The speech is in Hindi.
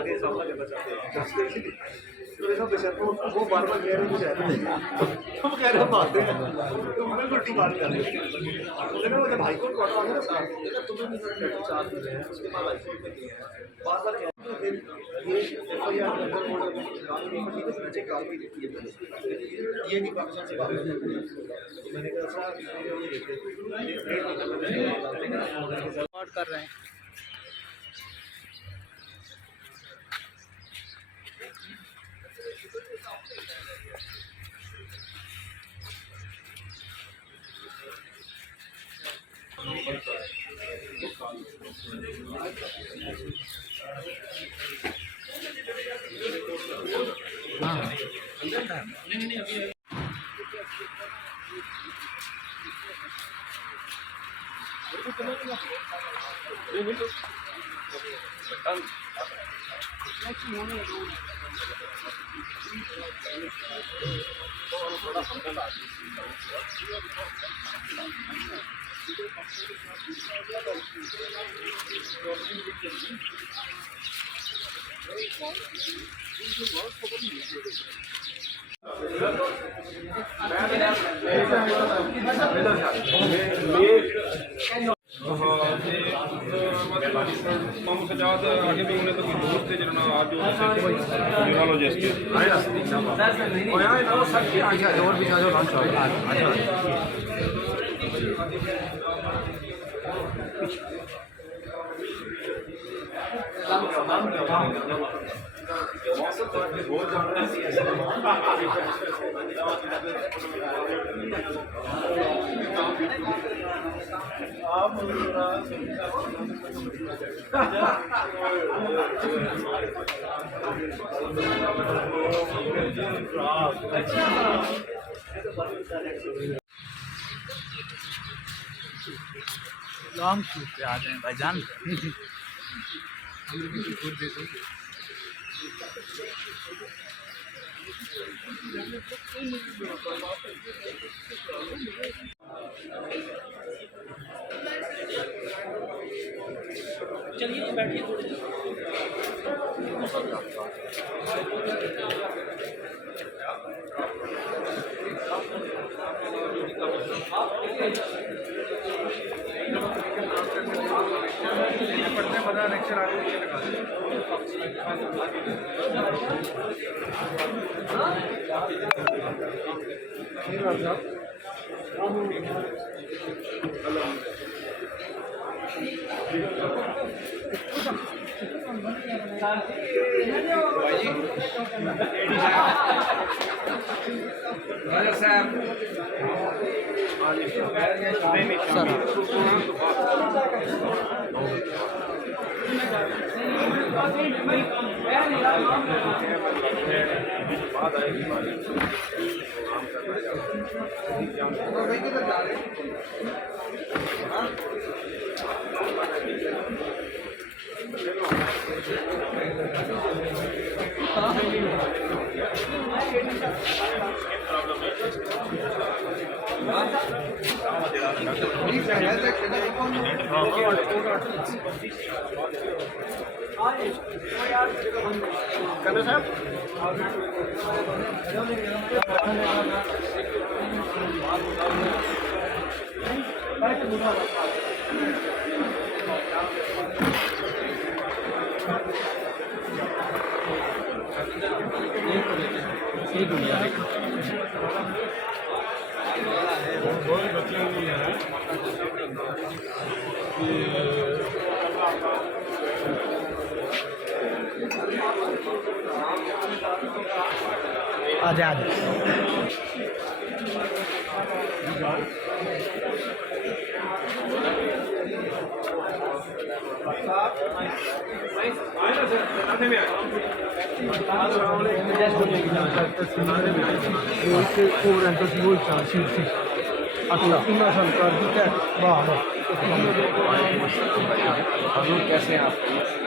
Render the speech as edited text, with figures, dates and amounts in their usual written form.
आगे सामना करना चाहते हैं। तो ऐसा बेशक वो बार-बार कह रहे हैं तुम कह रहे हो भागते हैं तुम बिल्कुल ठीक बात कर रहे हो। लेकिन वो जब हाई कोर्ट ऑर्डर आ गया ना साहब तुम्हें भी चार्ज कर रहे हैं उसके बाद हाई कोर्ट में किए हैं बार-बार कह रहे हैं फिर ये एफआईआर अंदर ऑर्डर नीचे कार्रवाई की है ये नहीं पाकिस्तान से बाहर मैंने कहा सर कर रहे हैं। हाँ नहीं अभी मोहम्मद सजाद आगे भी उन्हें तो कोई दोस्त थे जिन्होंने आज न्यूरोलॉजिस्ट लॉन्ग शूट पे आ जाए भाईजान। चलिए बैठिए थोड़ी देर। आजाद कैसे हैं आप?